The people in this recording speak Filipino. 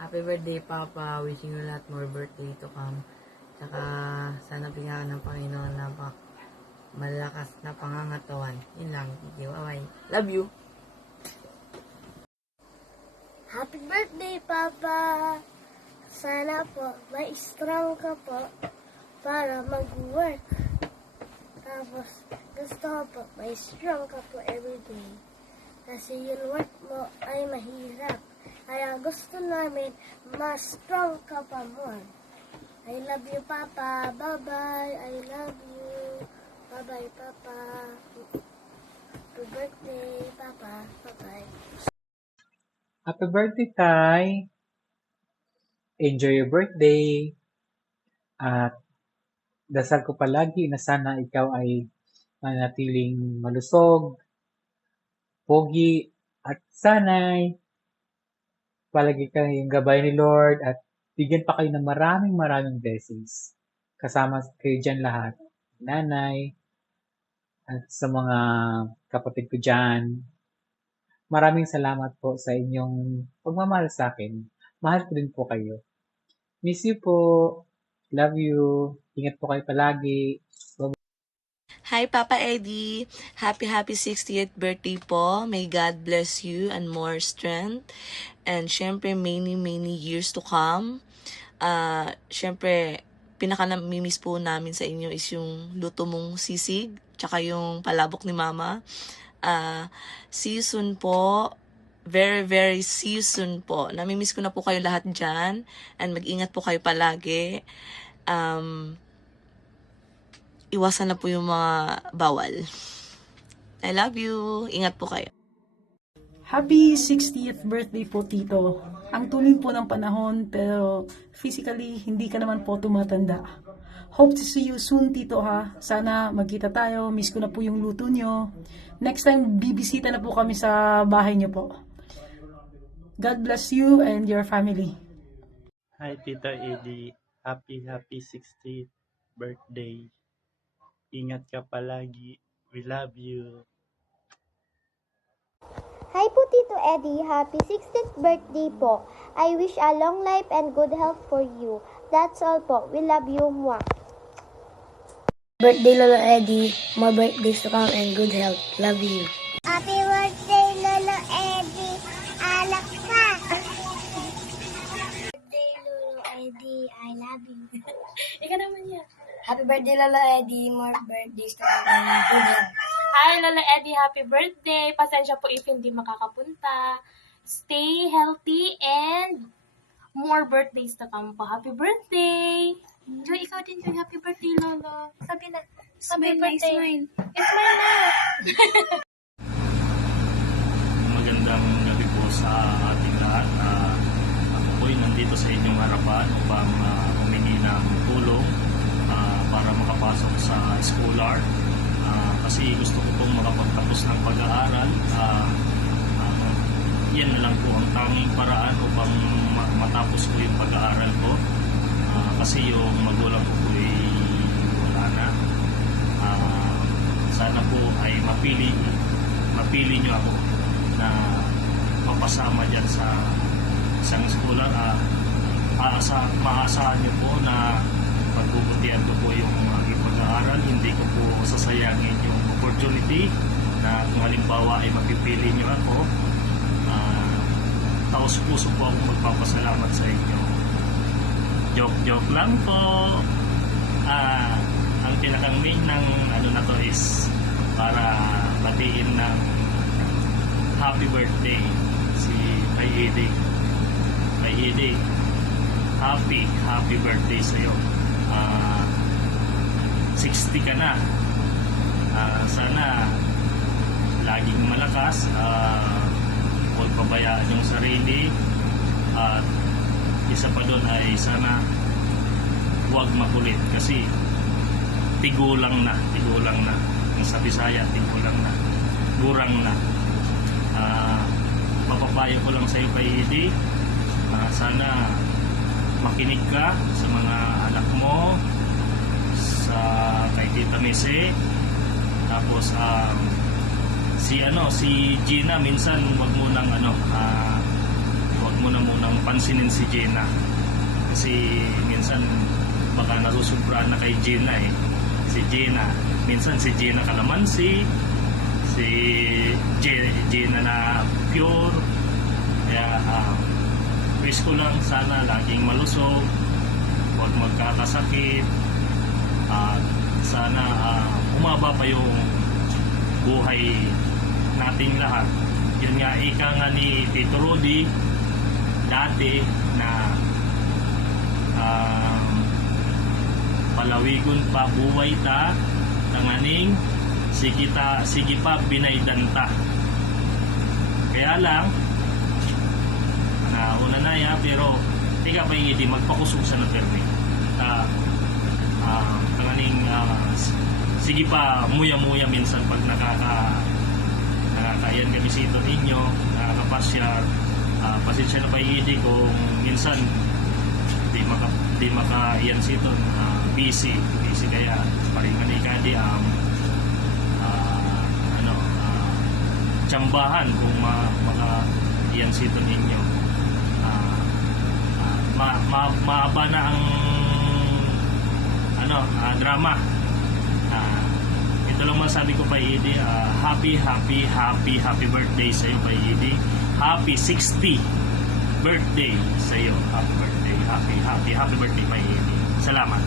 Happy birthday, Papa. Wishing you a lot more birthday to come. Tsaka, sana bigyan ng Panginoon na malakas na pangangatawan. Yun lang. Thank you. Bye-bye. Love you. Happy birthday, Papa! Sana po, may strong ka po para mag-work. Tapos, gusto ko po, may strong ka po everyday. Kasi yung work mo ay mahirap. Kaya gusto namin, mas strong ka pa more. I love you, Papa. Bye-bye. I love you. Bye-bye, Papa. Happy birthday, Papa. Bye-bye. Happy birthday, Tay! Enjoy your birthday! At dasal ko palagi na sana ikaw ay manatiling malusog, pogi, at sana'y palagi kayong gabay ni Lord at bigyan pa kayo ng maraming blessings. Kasama kayo dyan lahat. Nanay, at sa mga kapatid ko dyan. Maraming salamat po sa inyong pagmamahal sa akin. Mahal ko din po kayo. Miss you po. Love you. Ingat po kayo palagi. Hi, Papa Eddie. Happy 60th birthday po. May God bless you and more strength. And syempre, many years to come. Syempre, pinaka-namimiss po namin sa inyo is yung luto mong sisig, tsaka yung palabok ni Mama. See you soon po. Very see you soon po. Namimiss ko na po kayo lahat dyan. And mag-ingat po kayo palagi. Iwasan na po yung mga bawal. I love you. Ingat po kayo. Happy 60th birthday po, Tito. Ang tuloy po ng panahon, pero physically, hindi ka naman po tumatanda. Hope to see you soon, Tito, ha? Sana magkita tayo. Miss ko na po yung luto nyo. Next time, bibisita na po kami sa bahay nyo po. God bless you and your family. Hi, Tita Eddie. Happy 60th birthday. Ingat ka palagi. We love you. Hi po, Tito Eddie. Happy 60th birthday po. I wish a long life and good health for you. That's all po. We love you. Mwah. Birthday, Lolo Eddie. More birthdays to come and good health. Love you. Happy birthday, Lolo Eddie. Alak ka. Birthday, Lolo Eddie. I love you. Ika naman yan. Happy birthday, Lolo Eddie. More birthdays to come and good health. Hi, Lola Eddie. Happy birthday. Pasensya po if hindi makakapunta. Stay healthy and more birthdays to come po. Happy birthday! Joy, ikaw din yung happy birthday, Lolo. Sabi na, happy Smile na, birthday. smile. Smile na. Magandang gabi po sa ating lahat. Ako po'y nandito sa inyong harapan upang humingi ng tulong para makapasok sa schoolar. Kasi gusto ko pong makapagtapos ng pag-aaral. Yan na lang po ang tanging paraan upang matapos ko yung pag-aaral ko. Kasi yung magulang ko po ay wala na. Sana po ay mapili nyo ako na mapasama dyan sa isang schoolar. Maasahan nyo po na pagbubutihan ko po yung aking pag-aaral. Hindi ko po sasayangin yung opportunity na kung halimbawa ay mapipili nyo ako. Taos puso po ako magpapasalamat sa inyo. Joke lang po. Ang pinakang main ng ano na to is para batiin ng happy birthday si Tay Eddie. Tay Eddie, happy birthday sa iyo. 60 ka na. Sana laging malakas. Huwag pabayaan yung sarili. At isa pa doon ay sana huwag makulit kasi tigulang na yung sa Bisaya, tigulang na, gurang na. Mapapayo ko lang sa iyo, Kay Eddie, sana makinig ka sa mga anak mo, sa kay Tita Mese, tapos si Gina minsan wag mo nang mo na munang pansinin si Gina. Kasi minsan baka nasusubraan na kay Gina eh. Si Gina. Minsan si Gina kalamansi, si Gina na pure. Kaya wish ko lang sana laging malusog, huwag magkakasakit, at sana umaba pa yung buhay nating lahat. Yun nga, ika nga ni Tito Rudy dati na palawigon pa buhay ta tanganing sige pa binaydanta. Kaya lang una na ya, pero di ka pa hindi magpakusog sa naterni. Tanganing sige pa muya-muya minsan pag nakakaayan kami sito ninyo, nakakapasyar. Pasensya na pa hindi kung minsan di maka-iyan sito, busy kaya paringan ikadi tsambahan kung maka-iyan sito ninyo. Maaba na ang drama. Ito lang masabi ko pa Idi, happy birthday sa iyo pa Idi. Happy 60 birthday sa iyo. Happy birthday. Happy birthday pa Idi. Salamat.